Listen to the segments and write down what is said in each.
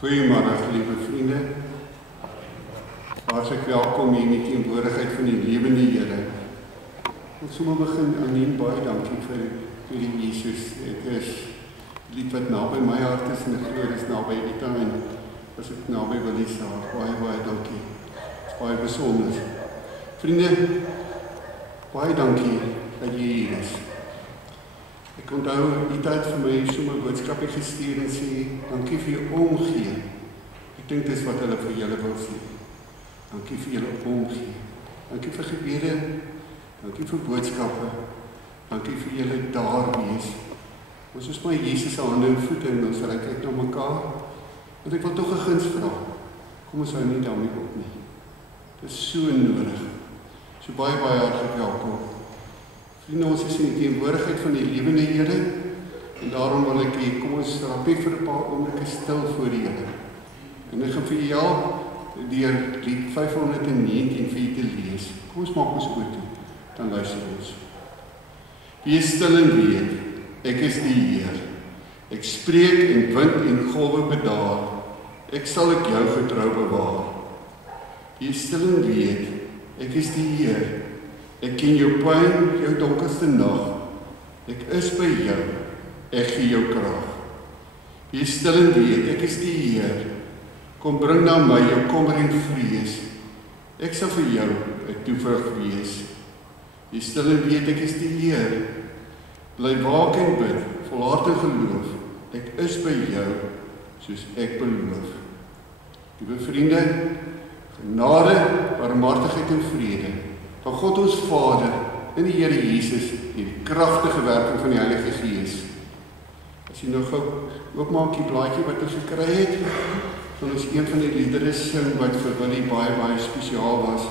Goeiemiddag, lieve vriende. Hartlik welkom hier in die teenwoordigheid van die lewende Here. Ons sommer begin aan baie dankie vir die Jesus. Dit is lied wat naby my hart is en ek glo dit is naby Ita en as ek naby Wilisa. Baie dankie. Dit is baie besonder. Vriende, baie dankie dat jy hier is. Ek onthou, Ita het vir my sommer boodskapie gestuur en sê, dankie vir jou omgee. Ek dink dis wat hulle vir julle wil sê. Dankie vir julle omgee. Dankie vir gebede, dankie vir boodskappe, dankie vir julle daar wees. Ons is maar Jesus se hande en voete en ons sal kyk na mekaar. Want ek wil tog 'n guns vra. Kom ons hou nie daarmee op nie. Dit is so nodig. So baie hartlik welkom. Vriende, ons is in die teenwoordigheid van die lewende Here en daarom wil ek hier, kom ons raap vir 'n paar oomblikke stil voor die Here. En ek gaan vir jou deur lied 519 vir julle te lees. Kom ons maak ons oor toe, dan luister ons. Wees stil en weet, ek is die Heer. Ek spreek en wind en golwe bedaar. Ek sal ek jou getrou bewaar. Wees stil en weet, ek is die Heer. Ek ken jou pyn, jou donkerste nag. Ek is by jou, ek gee jou krag. Wees stil en weet, ek is die Heer. Kom bring na my jou kommer en vrees. Ek sal vir jou 'n toevlug wees. Wees stil en weet, ek is die Heer. Bly waak en bid, volhard in geloof. Ek is by jou, soos ek beloof. Liewe vriende, genade, barmhartigheid en vrede van God ons Vader en die Here Jesus deur die kragtige werking van die Heilige Gees. As jy nou gou oopmaak die blaadjie wat ons gekry het, dan ons een van die liedere sing wat vir Willie baie spesiaal was.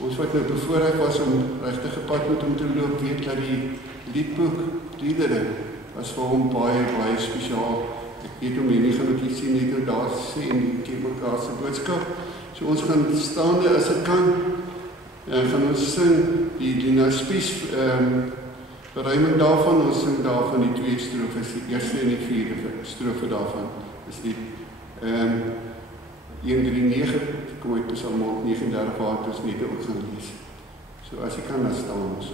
Ons wat nou bevoorreg was om regtig 'n pad met hom te loop, weet dat die liedboek liedere was vir hom baie spesiaal. Ek weet hom nie gaan ek sien net hoe daar sê en die ken mekaar se boodskap. So ons gaan staande as dit kan. En gaan ons sing die Lina Spies beruiming daarvan, ons sing daarvan die 2 strofes, die eerste en die 4de strofe daarvan, is die 139, kom uit Psalm 39 waar ons net ook gaan lees. So as ek kan, dan staan ons.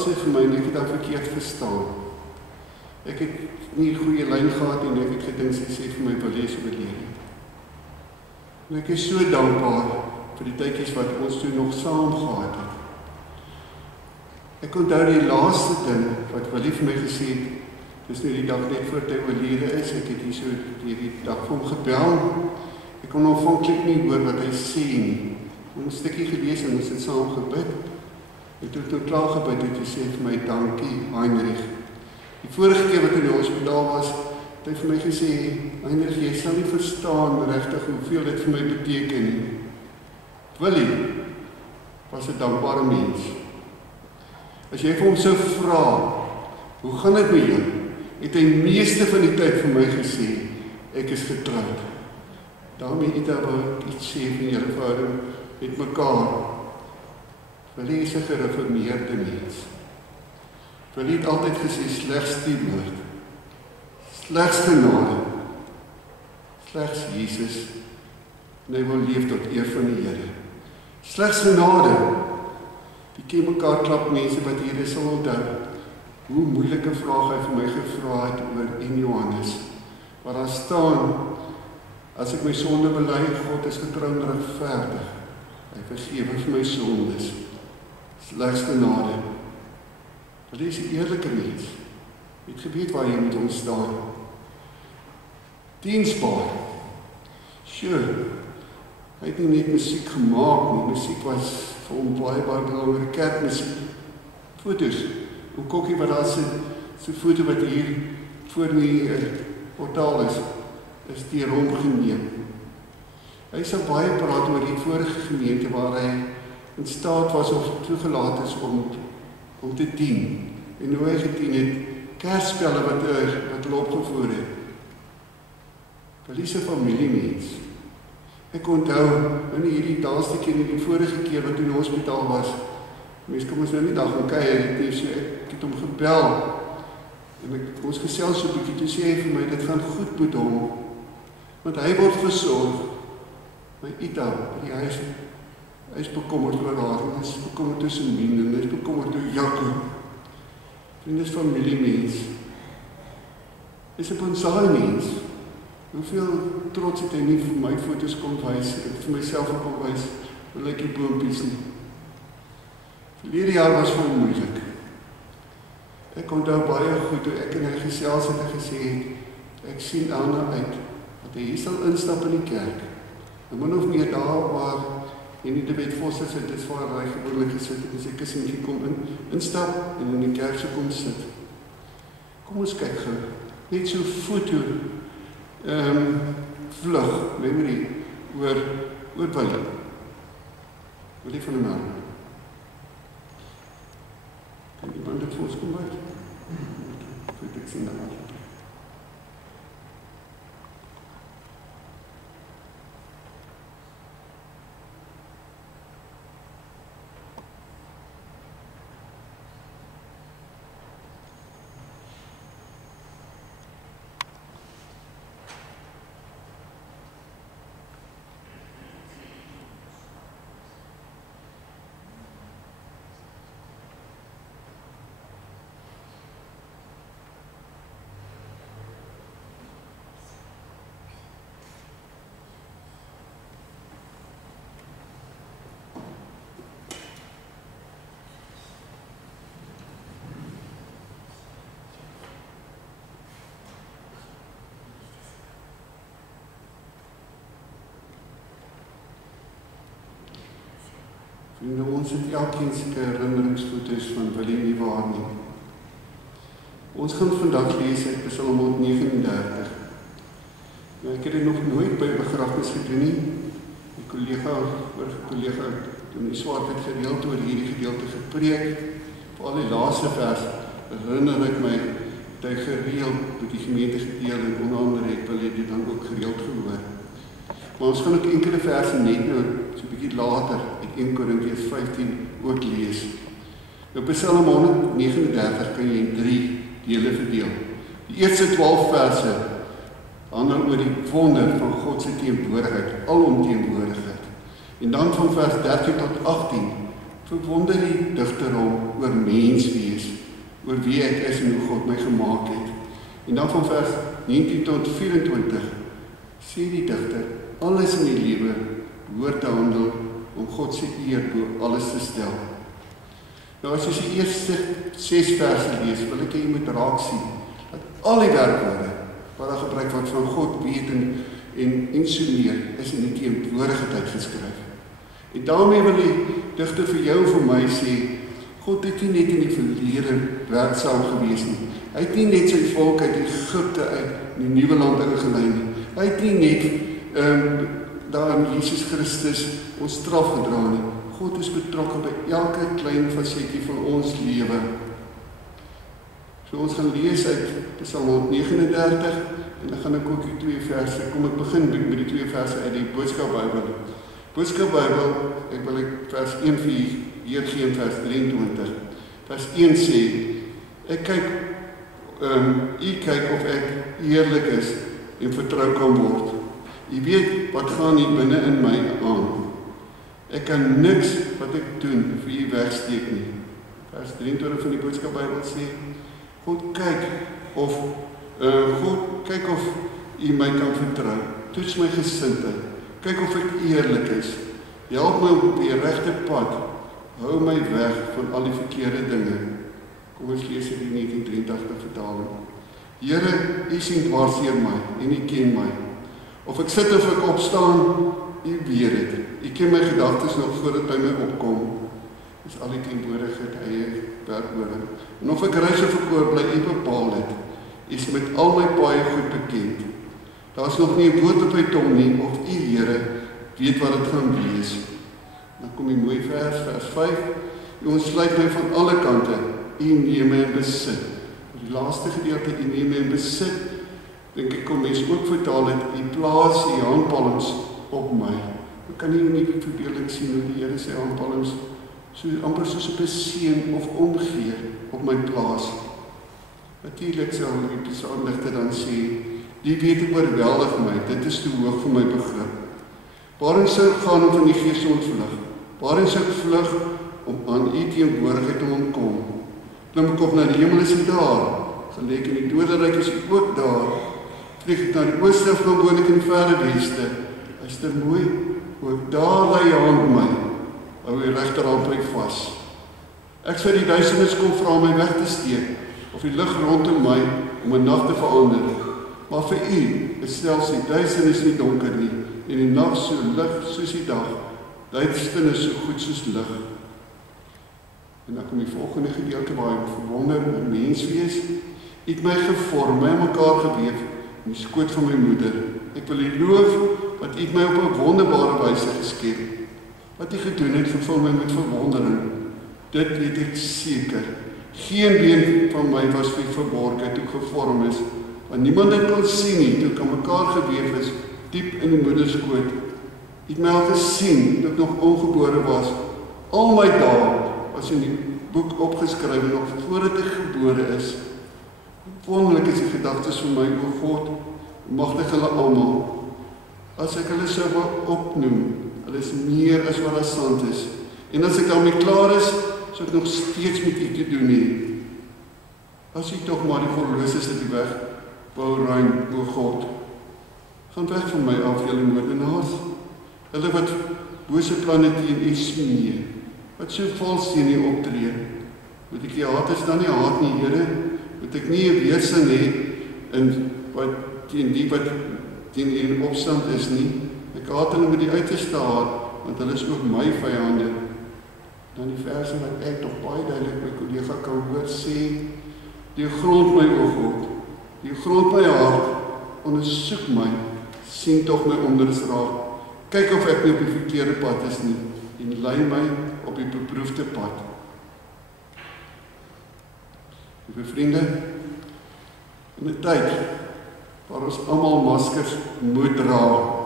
Sê vir my, ek het dan verkeerd verstaan. Ek het nie 'n goeie lyn gehad en ek het gedink sy sê vir my wil lees oor leer. En ek is so dankbaar vir die tydjies wat ons toe nog saam gehad het. Ek onthou die laaste ding wat Willie vir my gesê het, dis nou die dag net voor hy oorlede is, ek het hier so die dag vir hom gebel. Ek kon aanvanklik nie hoor wat hy sê nie. Ons 'n stukkie gelees en ons het saam gebid. En toe ek klaar gebid het, hy sê vir my, dankie Heinrich. Die vorige keer wat hy in die hospitaal was, het hy vir my gesê, Heinrich, jy sal nie verstaan regtig hoeveel dit vir my beteken nie. Willie was 'n dankbare mens. As jy vir hom sou vra, hoe gaan dit met jou? Het hy meeste van die tyd vir my gesê, ek is getroud. Daarmee het hy iets sê van julle verhouding met mekaar. Willie is 'n gereformeerde mens. Willie het altyd gesê, slegs die woord, slegs genade, slegs Jesus, en hy wil leef tot eer van die Here. Slegs genade. Die ken mekaar klap mense wat hier is sal onthou, hoe moeilike vraag hy vir my gevra het oor 1 Johannes, waar daar staan, as ek my sonde bely, God is getrou en regverdig. Hy vergewe vir my sondes. Slegs genade. Dit is 'n eerlike mens. Jy het geweet waar jy met ons staan. Diensbaar. Sure. Hy het nie net musiek gemaak nie. Musiek was vir hom baie belangrik. Kerkmusiek. Foto's. Hoe kokkie wat daar sit, so foto wat hier voor die portaal is deur hom geneem. Hy sal baie praat oor die vorige gemeente waar hy in staat was of toegelaat is om te dien. En hoe hy gedien het, kerspelle wat hulle opgevoer het. Willie se familiemens. Ek onthou, in hierdie dansdekkie in die vorige keer wat hy in die hospitaal was, mense kom ons nou nie dag gaan kuier, so ek het hom gebel, en ons gesels so 'n bietjie, toe sê hy vir my, dit gaan goed met hom, want hy word versorg. My Ita, by die huis, hy is bekommerd oor haar, en hy is bekommerd oor Semien, en hy is bekommerd oor Jacob. En dit is familiemens. Hy is 'n bonsaai mens. Hoeveel trots het hy nie vir my foto's kon wys, vir myself kon wys, hoe lyk die boompies nie. Verlede jaar was vir hom moeilik. Ek onthou baie goed, toe ek en hy gesels het en gesê, ek sien daarna uit, dat hy hier sal instap in die kerk. En min of meer daar waar en die David Vosser sit, dis waar hy gewoonlik gesit het, en sy kussentjie kom instap, en in die kerk so kom sit. Kom ons kyk gou, net so foto, vlug, memory, oor Willie van der Merwe. Kan iemand dit vir ons kom uit? Ek sien dat maar. Vriende, ons het elkeen seker herinneringsfoto's van Willie nie waar nie. Ons gaan vandag lees uit Psalm 139. Nou, ek het dit nog nooit by 'n begrafnis gedoen nie. Die kollega het in die Swartwit gedeelte oor hierdie gedeelte gepreek. Veral die laaste vers herinner ek my dat hy gereeld met die gemeente gedeel en onder andere het Willie dit dan ook gereeld gehoor. Maar ons gaan ook enkele verse net nou so 'n bietjie later uit 1 Korintiërs 15 ook lees. Nou Psalm 139 kan jy in 3 dele verdeel. Die eerste 12 verse handel oor die wonder van God se teenwoordigheid, alomteenwoordigheid. En dan van vers 13 tot 18 verwonder die digter hom oor menswees, oor wie ek is en hoe God my gemaak het. En dan van vers 19 tot 24 sê die digter alles in die lewe behoort te handel om God se eer bo alles te stel. Nou as jy die eerste 6 verse lees, wil ek jy moet raak sien, dat al die werkwoorde wat daar gebruik word van God weet en so meer, is in die teenwoordigheid geskryf. En daarmee wil die digter vir jou en vir my sê, God het nie net in die verlede werksaam gewees nie. Hy het nie net sy volk uit Egipte uit die nuwe land ingelei nie. Hy het nie net daar in Jesus Christus ons straf gedra nie. God is betrokke by elke klein fasetjie van ons lewe. So ons gaan lees uit Psalm 139 en dan gaan ek ook die 2 verse, kom ek begin met die 2 verse uit die Boodskap-Bybel. Boodskap-Bybel, ek wil vers 1 vir hier gee in vers 23. Vers 1 sê, ek kyk, u kyk of ek eerlik is en vertrou kan word. U weet wat gaan hier binne in my aan. Ek kan niks wat ek doen vir u wegsteek nie. Vers 23 van die Boodskap-Bybel sê, God kyk of u my kan vertrou. Toets my gesindheid. Kyk of ek eerlik is. Help my op die regte pad. Hou my weg van al die verkeerde dinge. Kom ons lees die 1983 vertaling. Here, u sien dwarsteer my en u ken my. Of ek sit of ek opstaan, u weet dit. U ken my gedagtes nog voordat by my opkom. Dis al die teenwoordigheid eie werkwoorde. En of ek reis of ek oorbly, u bepaal dit. U is met al my paaie goed bekend. Daar is nog nie 'n woord op my tong nie, of u, Here, weet wat dit gaan wees. Dan kom die mooi vers 5. U ontsluit my van alle kante. U neem my in besit. Die laaste gedeelte, u neem my in besit, dink ek kom mens ook vertaal het, u plaas die handpalms op my. Ek kan nie in die verbeelding sien hoe die Here sy handpalms so amper soos op 'n seën of omgee op my plaas. Natuurlik sal die psalmdigter dan sê, die weet oorweldig my, dit is te hoog vir my begrip. Waarin sou ek gaan om van die Gees te ontvlug? Waarin sou ek vlug om aan u teenwoordigheid te ontkom? Klim ek op na die hemel, is u daar? Gelyk in die doderyk is u ook daar. Vlieg ek na die ooste, of woon ek in die verre weste? Is dit mooi? Ook daar lei u hand my. Hou u regterhand my vas. Ek sou die duisternis kom vra om my weg te steek, of die lig rondom my om 'n nag te verander. Maar vir u is selfs die duisternis nie donker nie, en die nag so lig soos die dag, duisternis so goed soos lig. En dan kom die volgende gedeelte waar hy verwonder oor menswees. U het my gevorm, my in mekaar geweef, in die skoot van my moeder. Ek wil u loof, wat u my op 'n wonderbare wyse geskep. Wat u gedoen het, vervul my met verwondering. Dit weet ek seker. Geen been van my was vir verborge toe ek gevorm is, want niemand het kon sien nie, toe ek aan mekaar geweef is, diep in die moederskoot. U het my al gesien, toe ek nog ongebore was. Al my dae was in die boek opgeskryf, nog voordat ek gebore is. Wonderlik is die gedagtes van my, o God, magtig hulle almal. As ek hulle sou wil opnoem, hulle is meer as wat daar sand is. En as ek daarmee klaar is, sou ek nog steeds met u te doen hê. As u tog maar die verloses uit die weg wou ruim, o God. Gaan weg van my af, julle moordenaars. Hulle wat bose planne teen u smee, wat so vals teen u optree. Moet ek die haters dan nie haat nie, Here? Moet ek nie 'n weerstand hê in wat teen die wat teen u in opstand is nie? Ek haat hulle met die uiterste haat, want hulle is ook my vyande. Dan die verse wat ek tog baie duidelik my kollega kan hoor sê, die grond my, o God, die grond my hart, ondersoek my, sien tog my onderste raak, kyk of ek nie op die verkeerde pad is nie, en lei my op die beproefde pad. Lieve vriende, in 'n tyd waar ons almal maskers moet dra,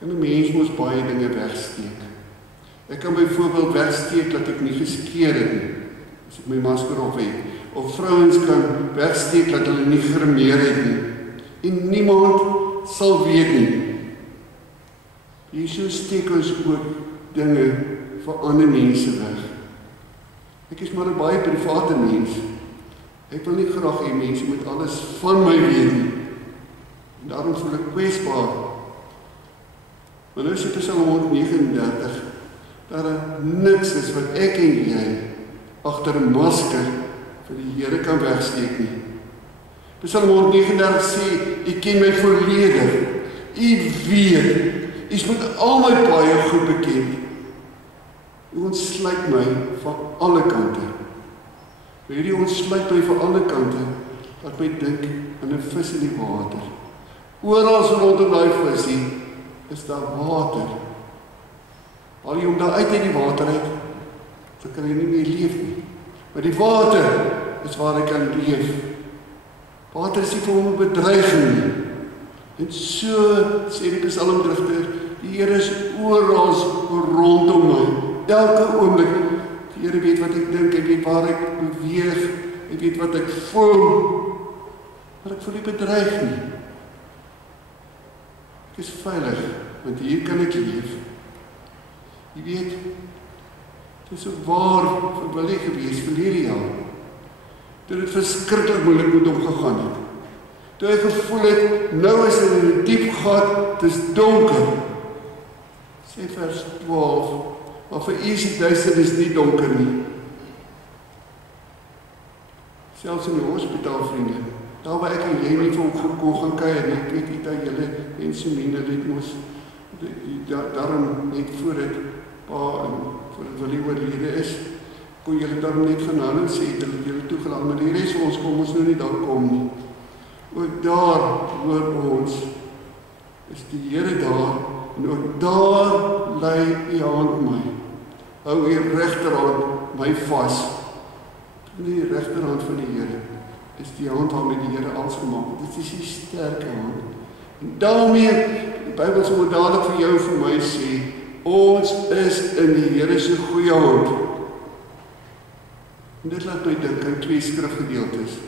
kan 'n mens mos baie dinge wegsteek. Ek kan byvoorbeeld wegsteek dat ek nie geskeer het nie, as ek my masker op het. Of vrouens kan wegsteek dat hulle nie grimeer het nie. En niemand sal weet nie. Jesus steek ons ook dinge vir ander mense weg. Ek is maar 'n baie private mens. Ek wil nie graag hê mense moet alles van my weet nie. En daarom voel ek kwesbaar Maar nou sê Psalm 139, dat niks is wat ek en jy agter 'n masker vir die Here kan wegsteek nie. Psalm 139 sê, U ken my volledig, U weet, U is met al my paaie goed bekend. U ontsluit my van alle kante. Hierdie ontsluit my van alle kante, laat my dink aan 'n vis in die water. Oral rondom daai visie is daar water. Al jy hom daar uit die water uit, dan kan hy nie meer leef nie. Maar die water is waar hy kan leef. Water is nie vir hom 'n bedreiging nie. En so sê die psalmdigter, die Here is oral rondom my, elke oomblik. Die Here weet wat ek dink, hy weet waar ek beweeg, hy weet wat ek voel, maar ek voel nie bedreig nie. Ek is veilig, want hier kan ek leef. Jy weet, dit is so waar vir Willie gewees verlede jaar, toe dit verskriklik moeilik met hom gegaan het. Toe hy gevoel het, nou is hy in 'n diep gat, dit is donker. Sê vers 12, maar vir u is die duisternis nie donker nie. Selfs in die hospitaal, vriende, daar waar ek en jy nie vir hom kon gaan kuier nie, ek weet nie dat julle mense mine het mos, daarom net voor dit pa en voordat Willie oorlede is, kon julle daarom net gaan aan en sê, julle toegelaat, maar die res ons kom ons nou nie daar kom nie. Ook daar hoor ons, is die Here daar, en ook daar lei U hand my. Hou U regterhand my vas. Die regterhand van die Here is die hand waarmee die Here alles gemaak het. Dit is die sterke hand. En daarmee, die Bybel sal dadelik vir jou en vir my sê, ons is in die Here se goeie hand. En dit laat my dink aan 2 skrifgedeeltes.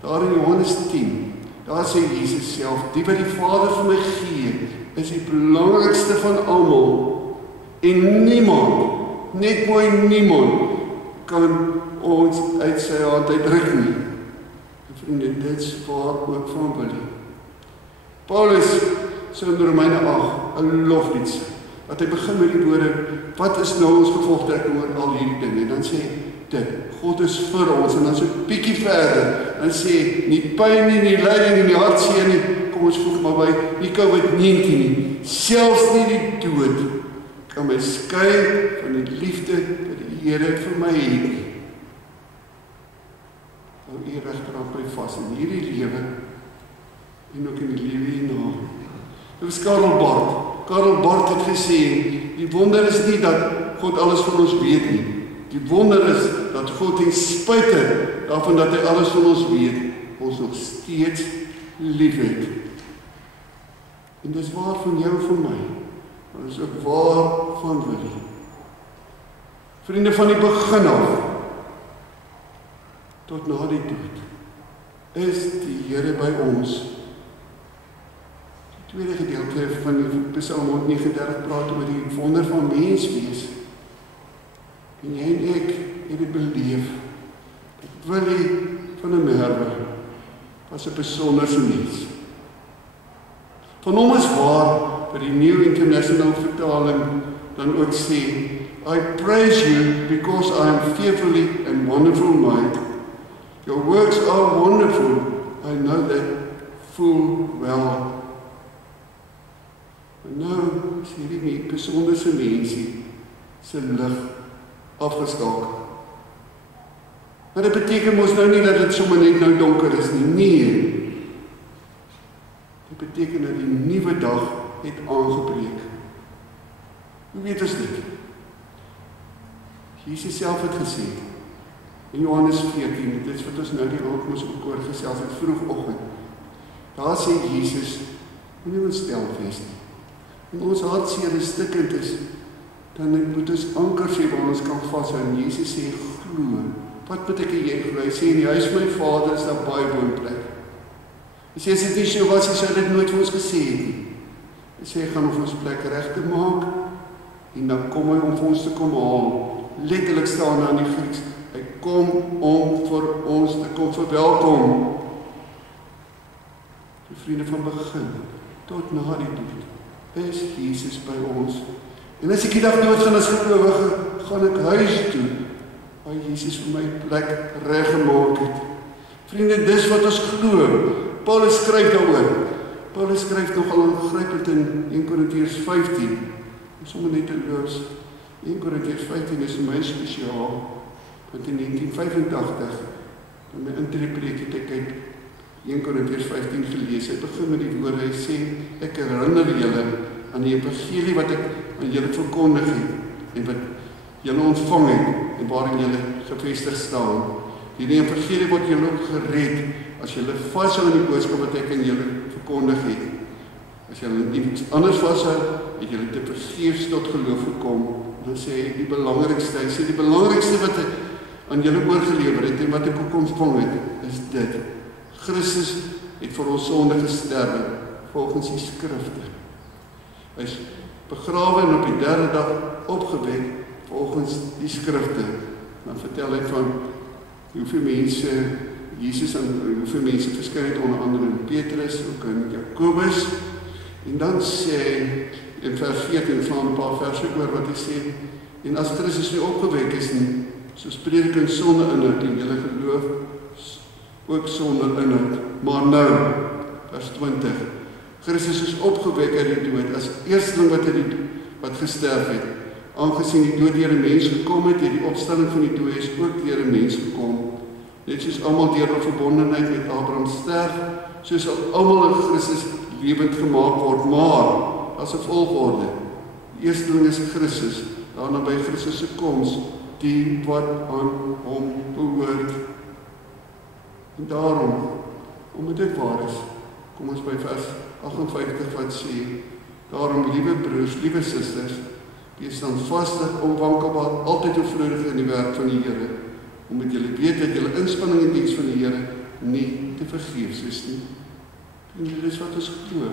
Daar in Johannes 10, daar sê Jesus self, die wat die Vader vir my gee, is die belangrikste van almal. En niemand, net mooi niemand, kan ons uit sy hand uitruk nie. En vriende, dit is waar ook van Willie. Paulus sê in Romeine 8, 'n loflied, dat hy begin met die woorde, wat is nou ons gevolgtrekking oor al hierdie dinge? En dan sê dit, God is vir ons, en dan so 'n bietjie verder, en sê, nie pyn nie, nie lyding nie, hartseer nie, kom ons voeg maar by, nie COVID-19 nie, selfs nie die dood, kan my skei van die liefde wat die Here vir my het nie. Hou U regterhand my vas in hierdie lewe, en ook in die lewe hierna. Dit was Karl Barth. Karl Barth het gesê, die wonder is nie dat God alles van ons weet nie. Die wonder is dat God ten spyte daarvan dat hy alles van ons weet, ons nog steeds lief het. En dis waar van jou en van my, maar dis ook waar van Willie. Vriende, van die begin af, tot na die dood, is die Here by ons. Die tweede gedeelte van die Psalm 139 praat oor die wonder van menswees. En jy en ek het dit beleef. Willie van der Merwe was 'n besonderse mens. Van hom is waar, vir die New International vertaling dan ook sê, I praise you because I am fearfully and wonderful made. Your works are wonderful, I know that full well. En nou is hierdie besonderse mensie se lig afgeskakel. Maar dit beteken mos nou nie dat dit sommer net nou donker is nie. Nee. Dit beteken dat die nuwe dag het aangebreek. Hoe weet ons dit? Jesus self het gesê in Johannes 14, dit is wat ons nou die aand moes op koor gesels het vroegoggend. Daar sê Jesus, moenie ontstel wees nie. En ons hartseer is stikkend is, dan moet ons ankers hê waar ons kan vashou. En Jesus sê, glo. Wat moet ek en jy glo? Hy sê, in die huis van my Vader is daar baie woonplek. Hy sê, as dit nie so was, hy sou dit nooit vir ons gesê het nie. Hy sê, hy gaan ons plek reg te maak, en dan kom hy om vir ons te kom haal. Letterlik staan daar in die Grieks, hy kom om vir ons te kom verwelkom. Die vriende van begin, tot na die dood, is Jesus by ons. En as ek die dag doodgaan as gelowige, gaan ek huis toe, waar Jesus vir my plek reggemaak het. Vriende, dis wat ons glo. Paulus skryf daaroor. Paulus skryf nogal aangrypend in 1 Korintiërs 15. Sommige net te loos. 1 Korintiërs 15 is vir my spesiaal. Want in 1985, in my intree-preek het ek 1 Korintiërs 15 gelees. Hy begin met die woorde, hy sê, ek herinner julle aan die evangelie wat ek aan julle verkondig het, en wat julle ontvang het, en waarin julle gevestig staan. Hierdie evangelie word julle ook gered, as julle vashou aan die boodskap wat ek aan julle verkondig het. As julle iets anders vashou, het julle te vergeefs tot geloof gekom. Dan sê hy die belangrikste wat ek aan julle oorgelewer het, en wat ek ook ontvang het, is dit. Christus het vir ons sonde gesterwe, volgens die skrifte. Hy is begrawe en op die 3de dag opgewek, volgens die skrifte. Dan vertel hy van hoeveel mense Jesus en hoeveel mense verskyn het, onder andere in Petrus, ook in Jakobus. En dan sê hy in vers 14, slaan 'n paar verse oor wat hy sê, en as Christus nie opgewek is nie, soos prediking sonder inhoud en julle geloof ook sonder inhoud. Maar nou, vers 20, Christus is opgewek uit die dood, as eersteling wat gesterf het. Aangesien die dood deur 'n mens gekom het, die opstanding van die dooies ook deur 'n mens gekom. Net soos almal deur 'n verbondenheid met Abraham sterf, so sal almal in Christus lewend gemaak word, maar as 'n volgorde. Die eersteling is Christus, daarna by Christus se koms, die wat aan hom behoort. En daarom, omdat dit waar is, kom ons by vers 58 wat sê, daarom, liewe broers, liewe susters, wees standvastig, onwankelbaar, altyd oorvloedig in die werk van die Here, omdat julle weet dat julle inspanning in diens van die Here nie te vergeefs is nie. En dit is wat ons glo.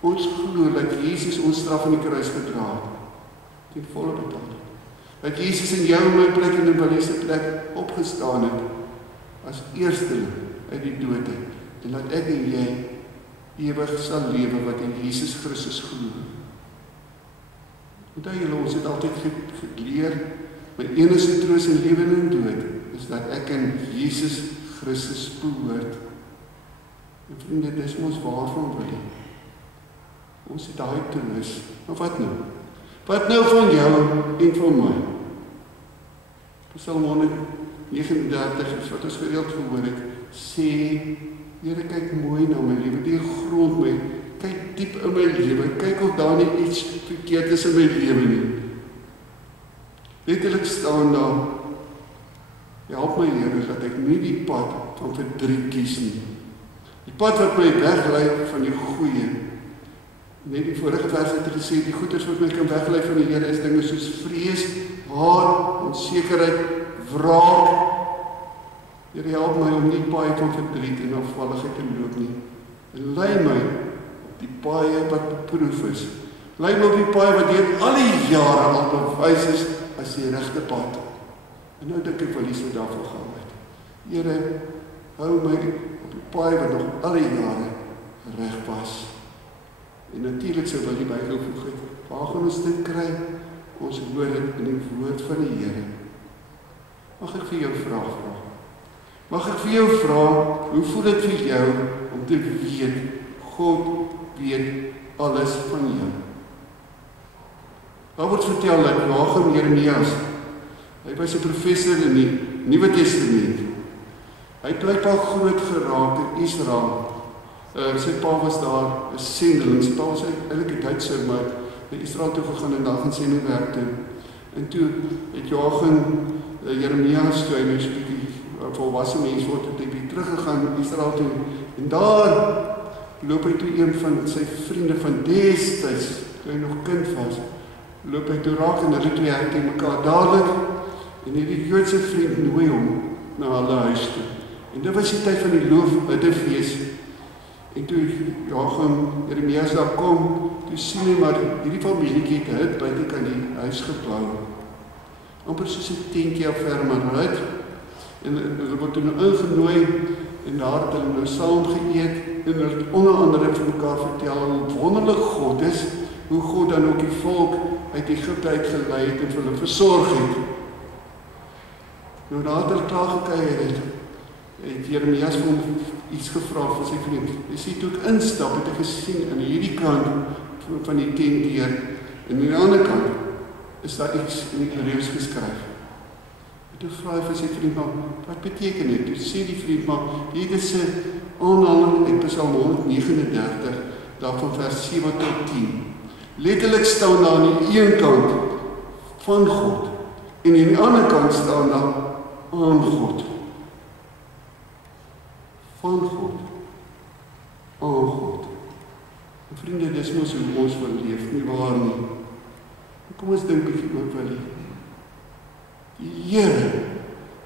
Ons glo dat Jesus ons straf aan die kruis gedra het, ten volle betaal het. Dat Jesus in jou en my plek en in Paulus' plek opgestaan het, as eersteling uit die dood het, en dat ek en jy ewig sal lewe wat in Jesus Christus glo. Onthou julle, ons het altyd geleer, my enigste troos in lewe en in dood, is dat ek in Jesus Christus behoort. En vriende, dis ons waarvan wil hê. Ons het daai troos, maar wat nou? Wat nou van jou en van my? Psalm 139, wat ons gereeld gehoor het, sê, Here, kyk mooi na my lewe, die grond my, kyk diep in my lewe, kyk of daar nie iets verkeerd is in my lewe nie. Letterlik staan daar, help my Here, dat ek nie die pad van verdriet kies nie. Die pad wat my weglei van die goeie. Net die vorige vers het gesê, die goeders wat my kan weglei van die Here is dinge soos vrees, haat, onsekerheid, wraak. Here, help my om nie paai van verdriet en afvalligheid te loop nie. En lei my op die paai wat beproef is. Lei my op die paai wat deur al die jare al bewys is as die regte pad. En nou dink ek wel hier so daarvoor gaan het. Here, hou my op die paai wat nog al die jare reg was. En natuurlik sou wil jy bygevoeg het. Waar gaan ons dit kry? Ons hoor dit in die woord van die Here. Mag ek vir jou 'n vraag vra? Mag ek vir jou vra, hoe voel dit vir jou om te weet, God weet alles van jou? Daar word vertel dat Joachim Jeremias, hy was 'n professor in die Nuwe Testament. Hy het blykbaar groot geraak in Israel. Sy pa was daar 'n sendeling. Sy pa was eintlik 'n Duitser, maar na Israel toe gegaan en daar gaan sendingwerk doen. En toe het Joachim Jeremias toe hy nou 'n bietjie volwasse mens word, het hy weer teruggegaan in Israel toe. En daar loop hy toe een van sy vriende van destyds, toe hy nog kind was, loop hy toe raak en hulle twee herken mekaar dadelik. En hierdie Joodse vriend nooi hom na hulle huis toe. En dit was die tyd van die loofbiddefees. En toe Joachim Jeremias daar kom, toe sien hy maar hierdie familietjie het 'n hut buitekant die huis gebou. Amper soos 'n tentjie af vermaruit. En hulle word toe nou ingenooi en daar het hulle nou saam geëet en hulle het onder andere vir mekaar vertel hoe wonderlik God is hoe God dan ook die volk uit Egipte uitgelei het en vir hulle versorg het. Nou nadat hulle klaar gekuier het Jeremias vir hom iets gevra vir sy vriend. Hy sê, toe ek instap, het ek gesien aan hierdie kant van die tent deur, en aan die ander kant is daar iets in die Hebreëus geskryf. En toe vra hy vir sy vriend, maar wat beteken dit? Toe sê die vriend, maar dit is 'n aanhaling uit Psalm 139, daarvan vers 7 tot 10. Letterlik staan daar aan die een kant van God, en aan die ander kant staan daar aan God. Van God, aan God. En vriende, dis mos hoe ons wil leef, nie waar nie. Kom ons dink bietjie oor Willie. Die Here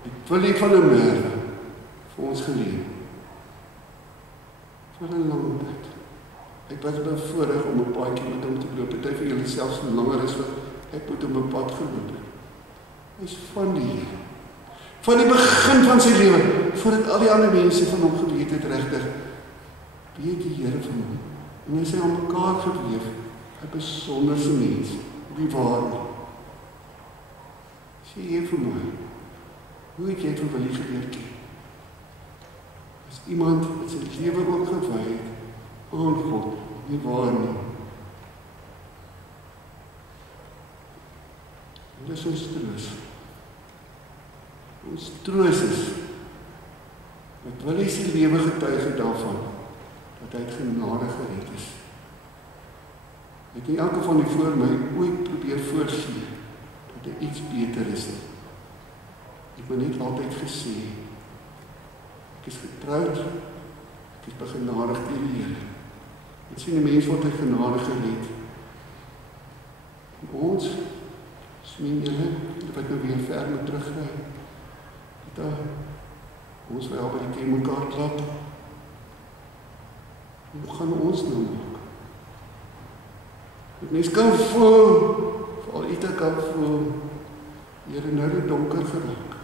het Willie van der Merwe vir ons geleen. Vir 'n lang tyd. Ek was bevoorreg om 'n paadjie met hom te loop. Het hy vir julle selfs langer as wat ek moet op 'n pad geloop het. Hy's van die Here. Van die begin van sy lewe, voordat al die ander mense van hom geweet het regtig, weet die Here van hom. En hy sê aan mekaar geweef, 'n besonderse mens, wie waar nie. Sê jy vir my, hoe het jy vir Willie geleer ken? As iemand wat sy lewe ook gewy het aan God, nie waar nie. En dis ons troos. Ons troos is, dat Willie sy lewe getuig daarvan, dat hy het genade gered is. Hy het nie elke van die voor my ooit probeer voorsien, dat hy iets beter is nie. Ek het net altyd gesê, ek is getrouwd, ek is begenadig deur die Here. Ek sien die mens word uit genade gered. En ons, smien julle, wat nou weer ver moet terugry, dat ons wel by die teen mekaar klap. Hoe gaan ons nou maak? Het mens kan voel, val iets kan voel, Here, nou die donker geraak.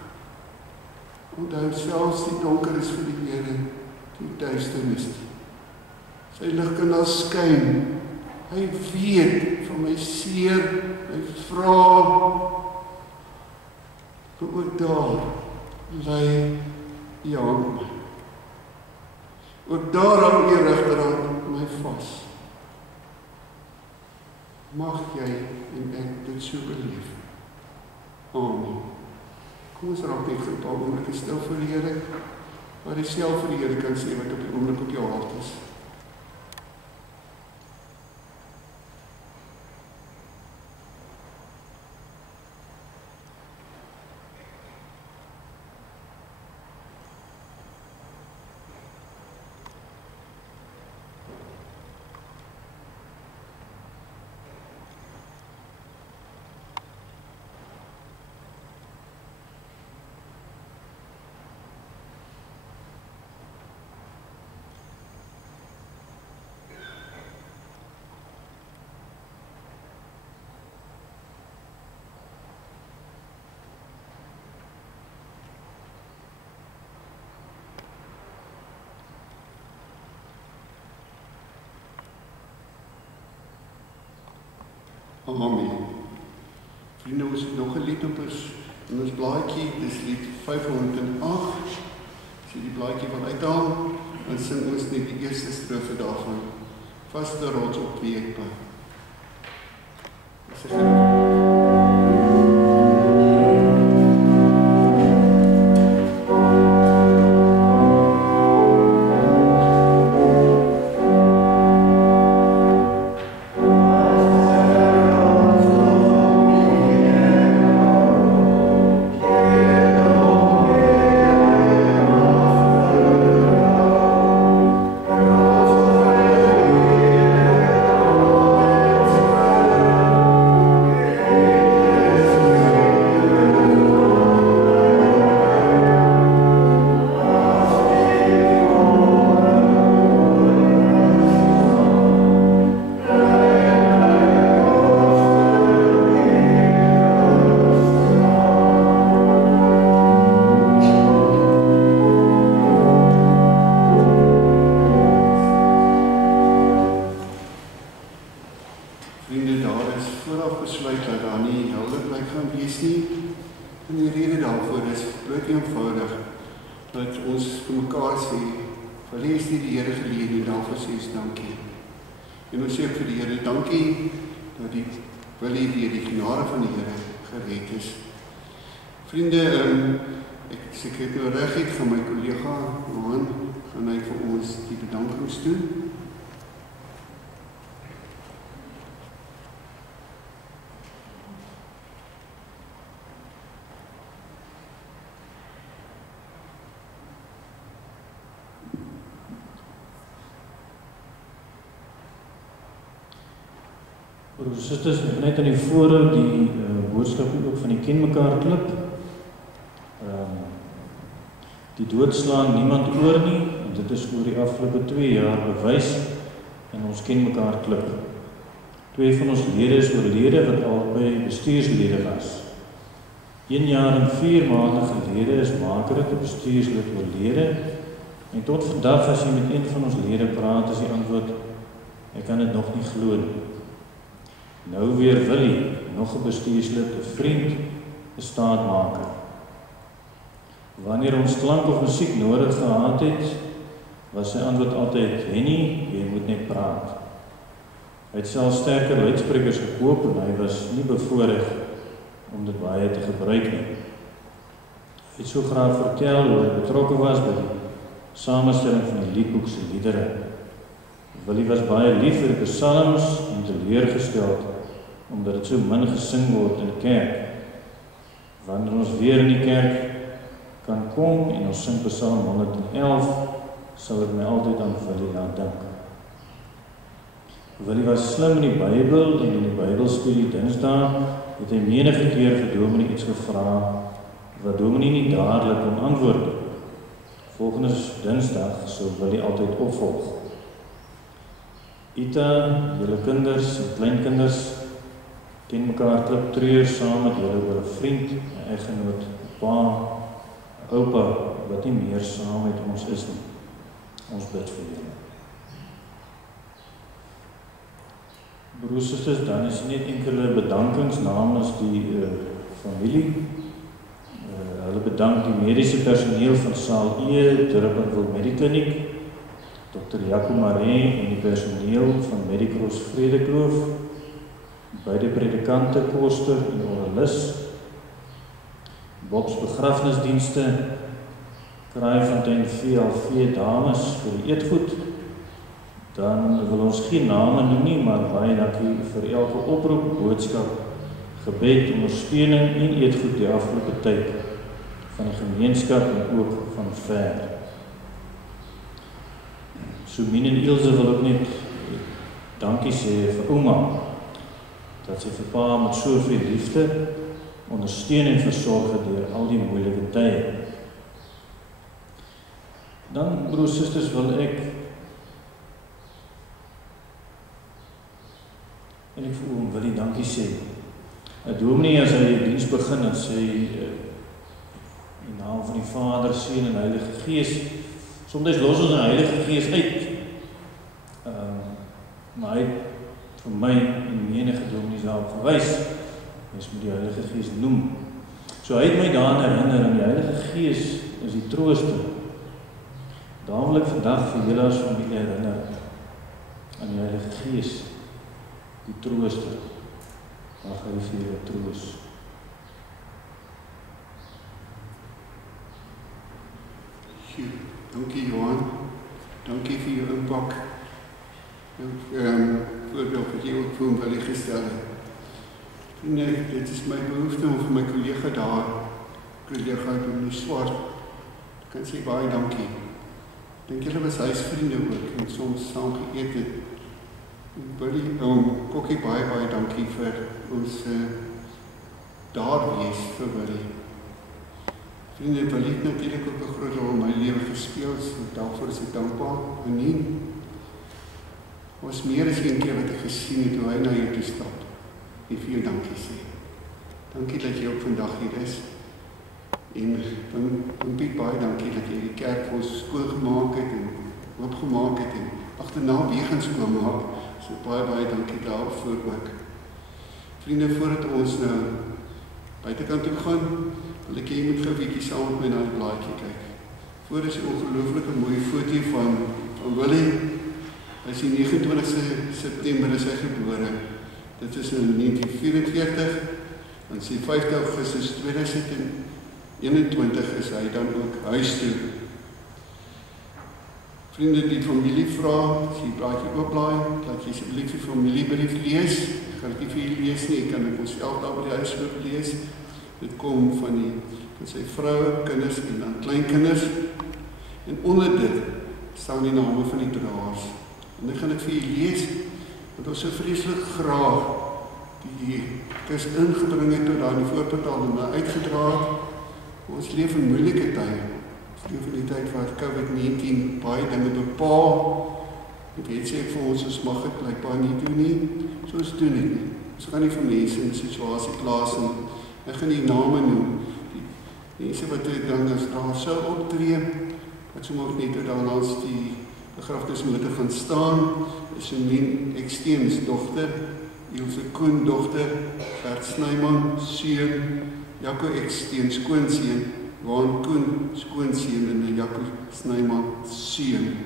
Onthou, selfs die donker is vir die Here, die duisternis. Sy lig kan daar skyn. Hy weet van my seer, my vraag, ook daar lei die hand my. Ook daar hou die regterhand my vas. Mag jy en ek dit so beleef. Amen. Kom ons raak net vir 'n paar oomblikke stil voor die Here, waar jy self vir die Here kan sê wat op die oomblik op jou hart is. Amen. Vriende, ons het nog 'n lied op ons blaadjie, dis lied 508. As jy die blaadjie wil uithaal, dan sing ons net die eerste strofe daarvan. Vaste rots op weekpa. nie helder bly gaan wees nie. En die rede daarvoor is bloot eenvoudig dat ons vir mekaar sê, vir lees die Here geleer en daarvoor sê ons dankie. En ons sê vir die Here dankie dat die Willie deur die genade van die Here gered is. Vriende, ek seker nou reg het van my kollega Johan, gaan hy vir ons die bedankings doen. Broers en susters, ek net aan die voorhou die boodskap ook van die Ken Mekaar klip. Die doodslaan niemand oor nie, en dit is oor die afgelope 2 jaar bewys in ons Ken Mekaar klip. 2 van ons lede is oorlede wat albei bestuurslede was. 1 jaar en 4 maande gelede is Margaret, 'n bestuurslid, oorlede, en tot vandag as jy met een van ons lede praat, is die antwoord, ek kan dit nog nie glo nie. Nou weer Willie, nog 'n bestuurslid, 'n vriend, 'n staatmaker. Wanneer ons klank of musiek nodig gehad het, was sy antwoord altyd, Henny, jy moet net praat. Hy het self sterker luidsprekers gekoop en hy was nie bevoorreg om dit baie te gebruik nie. Hy het so graag vertel hoe hy betrokke was by die samenstelling van die liedboek se liedere. Willie was baie lief vir die psalms en teleurgesteld omdat dit so min gesing word in die kerk. Wanneer ons weer in die kerk kan kom en ons sing Psalm 111, sal dit my altyd aan Willie laat dink. Willie was slim in die Bybel en in die Bybelstudie Dinsdae het hy menige keer vir dominee iets gevra wat dominee nie dadelik kon antwoord. Volgende Dinsdag sou Willie altyd opvolg. Ita, julle kinders en kleinkinders Ken Mekaar klip treur saam met julle oor 'n vriend, 'n eggenoot, 'n pa, 'n oupa wat nie meer saam met ons is nie. Ons bid vir julle. Broers en susters, dan is net enkele bedankings namens die familie. Hulle bedank die mediese personeel van Saal E, Durbanville Medikliniek, Dr. Jaco Maree en die personeel van Medicross Vredekloof, beide predikante, Koster en Oralis, Bobs begrafnisdienste, Kraaifontein VLV dames vir die eetgoed. Dan wil ons geen name noem nie, maar baie dankie vir elke oproep, boodskap, gebed, ondersteuning en eetgoed die afgelope tyd van die gemeenskap en ook van ver. So Mien en Ilse wil ook net dankie sê vir ouma, dat sy vir pa met soveel liefde ondersteuning versorg het deur al die moeilike tye. Dan, broers en susters, wil ek vir oom Willie dankie sê. 'n Dominee as hy die diens begin en sê in naam van die Vader, Seun en Heilige Gees. Soms los ons die Heilige Gees uit. Maar hy vir my en menige dominees daarop gewys. Mens moet die Heilige Gees noem. So hy het my daaraan herinner en die Heilige Gees is die trooster. Daar wil ek vandag vir julle as familie herinner aan die Heilige Gees, die trooster. Mag hy vir julle troos. Dankie Johan, dankie vir jou impak. Voorbeeld wat jy ook vir hom wil gestel het. Nee, dit is my behoefte om vir my kollega daar, kollega in die Swart, kan sê baie dankie. Dink julle was huisvriende ook en soms saam geëet het. Willie, Kokkie, baie dankie vir ons daar wees vir Willie. Vriende, Willie het natuurlijk ook 'n groot rol in my lewe gespeel, so daarvoor is ek dankbaar. En nie, was meer as een keer wat ek gesien het hoe hy na jou toe stap. En vir jou dankie sê. Dankie dat jy ook vandag hier is. En dan Piet, baie dankie dat jy die kerk vir ons skoongemaak het en oopgemaak het en agterna weer gaan skoonmaak. So baie dankie daarvoor ook. Vriende, voordat ons nou buitekant toe gaan, wil ek jy moet gou 'n bietjie saam met my na die blaadjie kyk. Voor is 'n ongelooflike mooi foto van Willie. Hy is die 29 September is hy gebore. Dit is in 1944, en sy 5 Augustus 2021 is hy dan ook huis toe. Vriende, die familie vra, as jy die blaadjie oopblaai, laat jy asseblief die familiebrief lees. Ek gaan dit nie vir julle lees nie, ek kan dit onsself daar by die huis ook lees. Dit kom van sy vrou, kinders en dan kleinkinders. En onder dit staan die name van die draers. En ek gaan dit vir julle lees, want ons so vreeslik graag die kus ingebring het tot daar in die voorportaal en uitgedra het. Ons leef in moeilike tye. Ons leef in die tyd waar COVID-19 baie dinge bepaal. Ek weet sê vir ons mag dit blykbaar nie doen nie. So ons doen dit nie. Ons gaan nie vir mense in die situasie plaas nie. Ek gaan die name noem. Die mense wat dan as daar sou optree, wat so nog net daarna as die begrafnismotor gaan staan, is Semien Eksteens dogter, Ilse Koen dogter, Gert Snyman seun, Jaco Eksteens skoonseun, Waan Koen skoonseun en Jaco Snyman seun.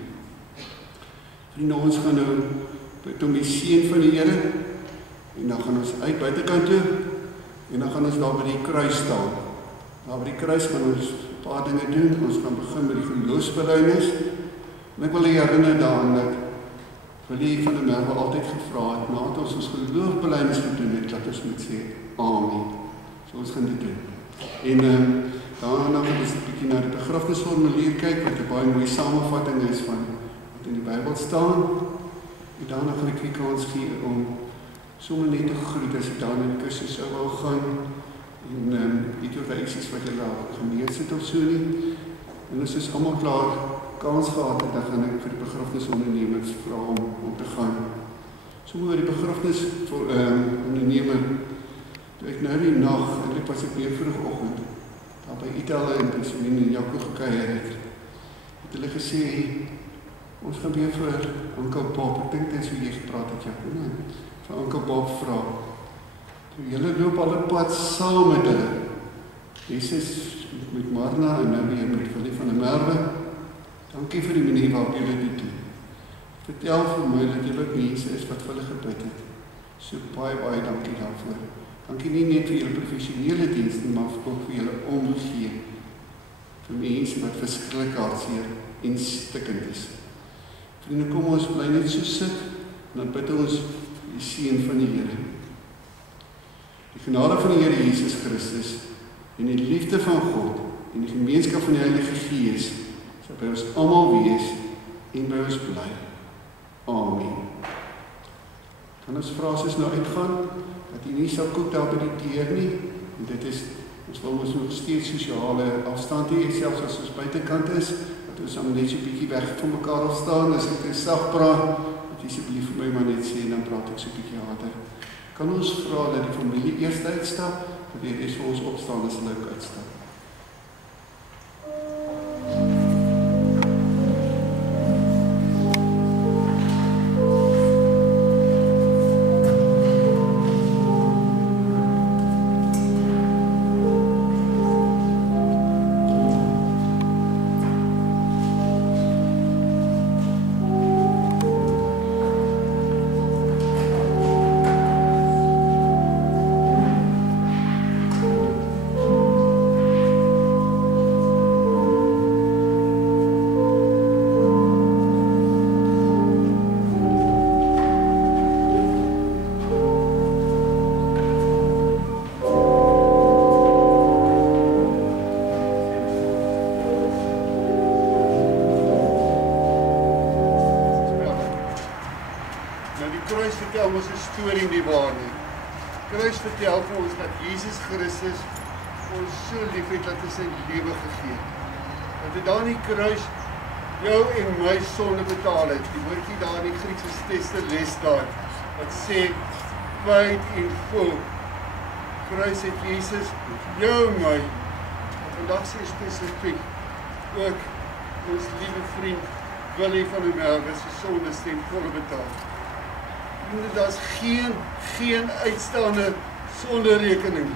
Vriende, ons gaan nou bid om die seën van die Here en dan gaan ons uit buitekant toe en dan gaan ons daar by die kruis staan. Daar by die kruis gaan ons 'n paar dinge doen. Ons gaan begin met die geloofsbelijdenis. En ek wil u herinner daaraan dat Willie van der Merwe altyd gevra het, nadat ons geloofbelijdenis gedoen het, dat ons moet sê, Amen. So ons gaan dit doen. En daarna gaan ons 'n bietjie na die begrafnisformulier kyk, wat 'n baie mooi samevatting is van wat in die Bybel staan. En daarna gaan ek die kans gee om sommer net te groet as ek daar na die kursus sou wou gaan. En weet jy of daar iets is wat julle al gelees het of so nie. En as ons almal klaar kans gehad het, dan gaan ek vir die begrafnisondernemers vra om te gaan. So oor die begrafnis vir ondernemer, toe ek nou die nag, eintlik was ek weer vroegoggend, daar by Italië en Semien en Jaco gekuier het hulle gesê, ons gaan weer vir Oom Bob, ek dink dit is hoe jy gepraat het, Jaco, nee, vir Oom Bob vra. Julle loop al 'n pad saam met hulle. Jesus met Marna en nou weer met Willie van der Merwe. Dankie vir die manier waarop julle dit doen. Vertel vir my dat julle mense is wat vir hulle gebid het. So baie dankie daarvoor. Dankie nie net vir julle professionele dienste, maar ook vir julle omgee vir mense wat verskriklik hartseer en stikkend is. Vriende, kom ons bly net so sit en dan bid ons die seën van die Here. Die genade van die Here Jesus Christus en die liefde van God en die gemeenskap van die Heilige Gees sal by ons almal wees en by ons bly. Amen. Dan ons vra as ons nou uitgaan, dat jy nie sal koek daar by die deur nie, en dit is, ons wil ons nog steeds sosiale afstand hê, selfs as ons buitekant is, dat ons dan net so 'n bietjie weg van mekaar af staan, as ek sag praat, dat jy asseblief vir my maar net sê, en dan praat ek so 'n bietjie harder. Kan ons vra dat die familie eers uitstap, dat die res vir ons opstaan as hulle ook uitstap. Ons 'n storie nie waar nie. Kruis vertel vir ons dat Jesus Christus ons so lief het dat hy sy lewe gegee het. Dat hy daar in die kruis jou en my sonde betaal het. Die woordjie daar in die Griekse teste les daar wat sê paid in full. Kruis het Jesus jou en my vandag sê spesifiek ook ons liewe vriend Willie van der Merwe se sondes ten volle betaal. Vriende, daar's geen uitstaande sonderekening.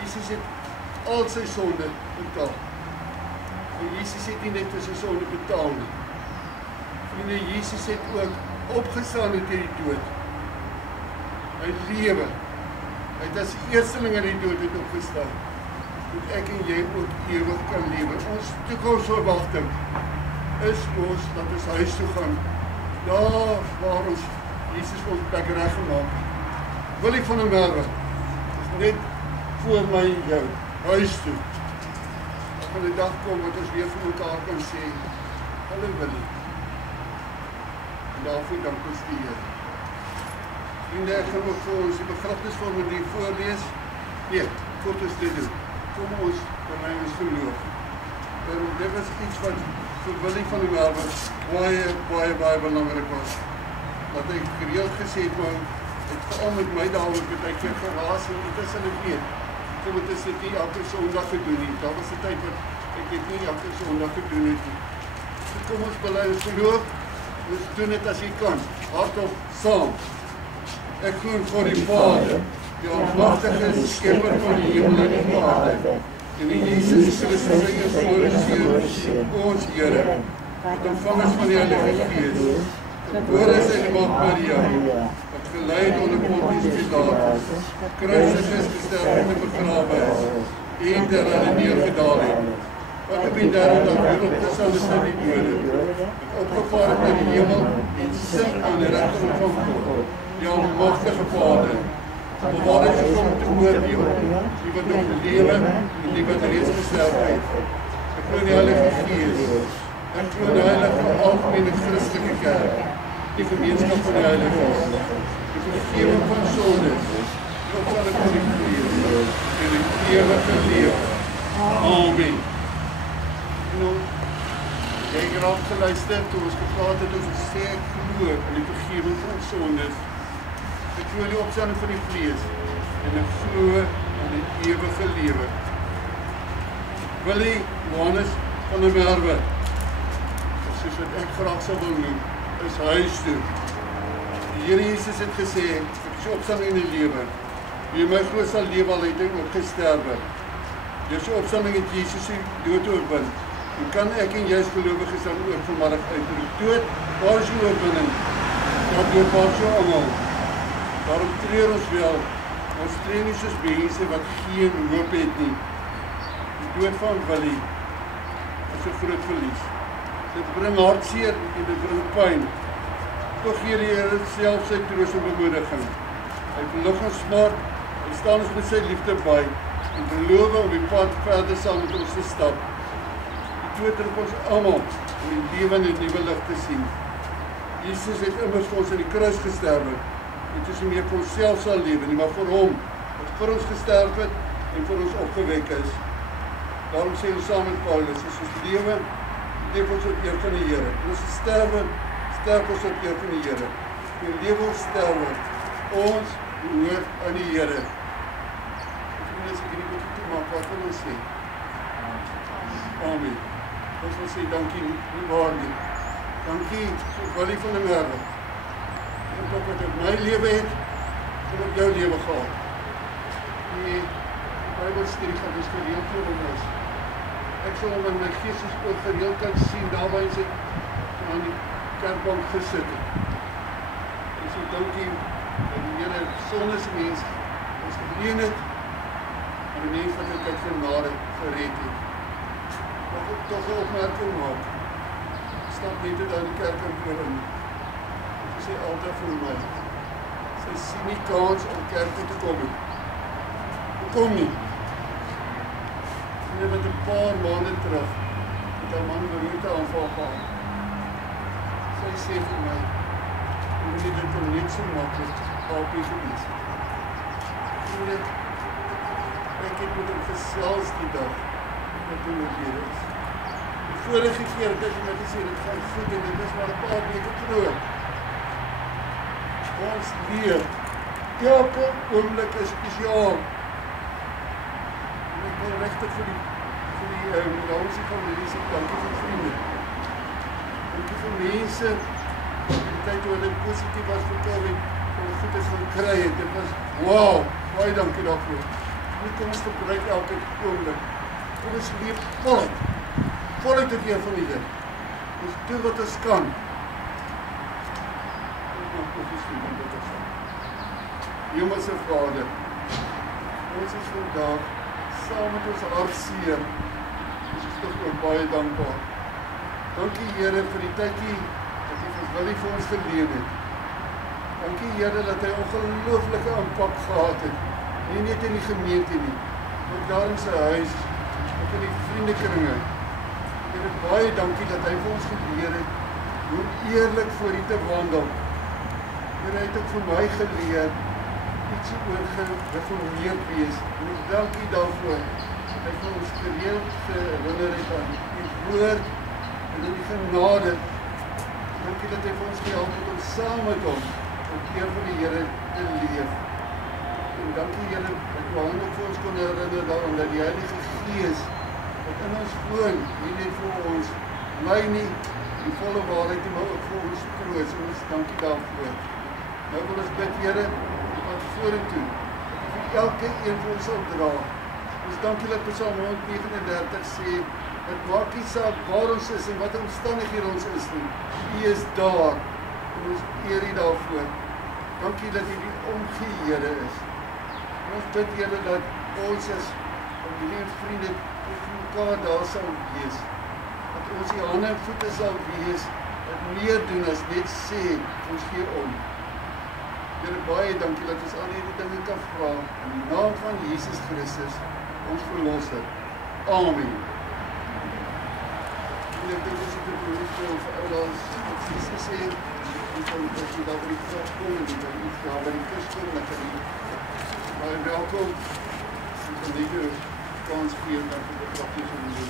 Jesus het al sy sonde betaal. En Jesus het nie net vir sy sonde betaal nie. Vriende, Jesus het ook opgestaan uit die dood. Hy lewe. Hy het as eersteling uit die dood het opgestaan. Dat ek en jy ook ewig kan lewe. Ons toekomsverwagting is ons dat ons huis toe gaan. Daar waar ons Jesus vir ons plek reg gemaak het. Willie van der Merwe is net voor my en jou huis toe. Daar gaan 'n dag kom wat ons weer vir mekaar kan sê, hallo Willie. En daarvoor dank ons die Here. Vriende, ek gaan ook vir ons die begrafnisformulier voorlees. Nee, voordat ons dit doen, kom ons bely ons geloof. En dit was iets wat vir Willie van der Merwe baie belangrik was. Dat hy gereeld gesê het, maar het veral met my daaroor het ek geraas en dit is hulle weet. Kom het is dit nie elke Sondag gedoen nie. Daar was 'n tyd wat ek dit nie elke Sondag gedoen het nie. So kom ons bely ons geloof. Ons doen dit as jy kan. Hardop saam. Ek glo in God die Vader, die almagtige skepper van die hemel en die aarde. En in Jesus Christus sy gebore seun, ons Here, wat ontvang is van die Heilige Gees. Gebore is in die maagd Maria, wat gelei het onder Pontius Pilatus, gekruisig is, gesterf en begrawe is, en ter hulle neergedaal het. Wat op die derde dag weer opgestaan is uit die dode, wat opgevaar het na die hemel en sit aan die regterkant van God, die almagtige Vader, bewaar het gekom te oordeel, die wat nog lewe en die wat reeds gesterf het. Ek glo in die Heilige Gees, ek glo in die heilige algemene Christelike kerk, die gemeenskap van die Heiliges, die vergifnis van sondes, die opstanding van die vlees en die ewige lewe. Amen. Jy het graag geluister toe ons gepraat het oor sê ek glo in die vergifnis van sondes. Ek glo in die opstanding van die vlees en ek glo in die ewige lewe. Willie Johannes van der Merwe, soos wat ek graag sou wil noem, is huis toe. Die Here Jesus het gesê, ek is die opstanding en die lewe. Wie in my glo sal lewe al het hy ook gesterwe. Deur sy opstanding het Jesus die dood oorwin. En kan ek en jy as gelowiges dan ook vanmiddag uitroep, dood, waar is die oorwinning? Ja, dood, waar is jou almal? Daarom treur ons wel, ons treur nie soos mense wat geen hoop het nie. Die dood van Willie is 'n groot verlies. Dit bring hartseer en dit bring pyn. Tog gee die Here self sy troos en bemoediging. Hy verlig ons smart, hy staan ons met sy liefde by en beloof om die pad verder saam met ons te stap. Die dood roep ons almal om die lewe in 'n nuwe lig te sien. Jesus het immers vir ons aan die kruis gesterf. Dit is nie meer vir onsself sal lewe nie, maar vir hom wat vir ons gesterf het en vir ons opgewek is. Daarom sê ons saam met Paulus, as ons lewe, leef ons op eer van die Here. En as ons sterwe, sterf ons op eer van die Here. En lewe ons sterwe, ons behoort aan die Here. En as ek hierdie boekie toemaak, wat wil ons sê? Amen. Ons wil sê, dankie nie waar nie. Dankie vir Willie van der Merwe. En ook wat op my lewe het, en op jou lewe gehad. Die Bybelstudie gaan ons gereeld vir ons. Ek sal hom in my geestesoog gereeld kan sien, daar waar hy sy aan die kerkbank gesit het. En so dankie dat die Here sondes mens ons geleen het, en die mens wat ek uit genade gered het. Mag ek toch 'n opmerking maak. Ek stap net uit die kerk in voorin. Ek sê altyd vir my, sy sien nie kans om kerk toe te kom nie. Hoekom nie? En met 'n paar maande terug, het haar man beroerte aanval gehad. Sy sê vir my, hoe moet dit om net so maklik op die gebied? Ek het met hom gesels die dag, wat toen oorlede is. Die vorige keer het ek met gesê, dit gaan goed en dit is maar 'n paar weke terug. Ons leer, elke oomblik is spesiaal. En ek wil regtig vir die Lausie familie sê, dankie vir vriende. Dankie vir mense, die tyd toe hulle positief was vir COVID, hulle goedes gaan kry het. Dit was, wow, baie dankie daarvoor. Nu kom ons gebruik elke oomblik. Kom ons leef voluit het weer van die Here. Ons doen wat ons kan. Hemelse Vader, ons is vandag saam met ons hartseer. Ons is toch ook baie dankbaar. Dankie Here vir die tydjie dat U vir Willie vir ons geleen het. Dankie Here dat hy ongelooflike impak gehad het. Nie net in die gemeente nie, maar daar in sy huis, ook in die vriendekringe. Here, baie dankie dat hy vir ons geleer het hoe eerlik voor U te wandel. Here, hy het ook vir my geleer iets oor gereformeerd wees. En ek dank U daarvoor dat hy vir ons gereeld herinner het aan die woord en in die genade. Dankie dat hy vir ons gehelp het om saam met hom op eer van die Here te leef. En dankie Here dat U ook vir ons kon herinner daaraan dat die Heilige Gees wat in ons woon, nie net vir ons lei nie, die volle waarheid, maar ook vir ons troos. En ons dankie daarvoor. Nou wil ons bid Here, wat vorentoe, dat vir elke een van ons sal dra. Ons dankie dat Psalm 139 sê, dat maak nie saak waar ons is en wat omstandighede ons is nie. U is daar, en ons eer U daarvoor. Dankie dat U die omgee Here is. En ons bid Here dat ons as familie en vriende vir mekaar daar sal wees. Dat ons die hande en voete sal wees, dat meer doen as net sê, ons gee om. Here, baie dankie dat ons al hierdie dinge kan vra in die naam van Jesus Christus, ons verlosser. Amen. En ek dink as ek het vir ouders, wat Jesus sê, ons kan as jy daar by die krag kom en die daar by die kus kom, dat jy baie welkom. Ons kan net kans gee dat jy die kragjes in die